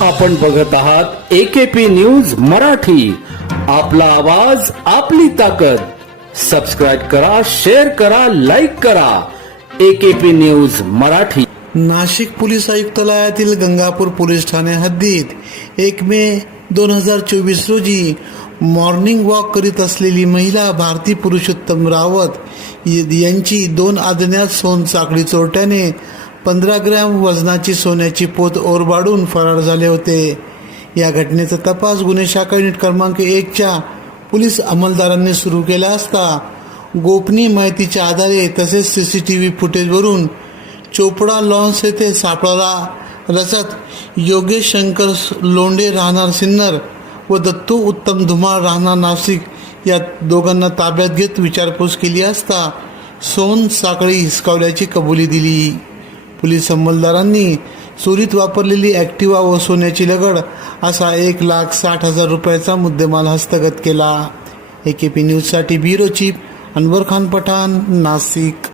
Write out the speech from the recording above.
आपण बघत आहात एकेपी न्यूज मराठी. आपला आवाज आपली ताकद. सबस्क्राईब करा शेअर करा लाईक करा. AKP news Marathi. Nashik police आयुक्तालयातील Gangapur police ठाणे हद्दीत एक मे दोन हजार चोवीस रोजी मॉर्निंग वॉक करीत असलेली महिला भारती पुरुषोत्तम रावत यांची दोन आदण्यात सोन चाकडी चोरट्याने पंधरा ग्रॅम वजनाची सोन्याची पोत ओरबाडून फरार झाले होते. या घटनेचा तपास गुन्हे शाखा युनिट क्रमांक एकच्या पोलीस अंमलदारांनी सुरू केला असता गोपनीय माहितीच्या आधारे तसेच सी सी टी व्ही फुटेजवरून चोपडा लॉन्स येथे सापळाला. रचत योगेश शंकर लोंडे राहणार सिन्नर व दत्तू उत्तम धुमाळ राहणार नाशिक या दोघांना ताब्यात घेत विचारपूस केली असता सोन साखळी हिसकावल्याची कबुली दिली. पोलीस अंमलदारांनी चोरीत वापरलेली ॲक्टिवा व सोन्याची लगड असा एक लाख साठ हजार रुपयाचा मुद्देमाल हस्तगत केला. ए के पी न्यूजसाठी ब्युरो चीफ अनवर खान पठाण नाशिक.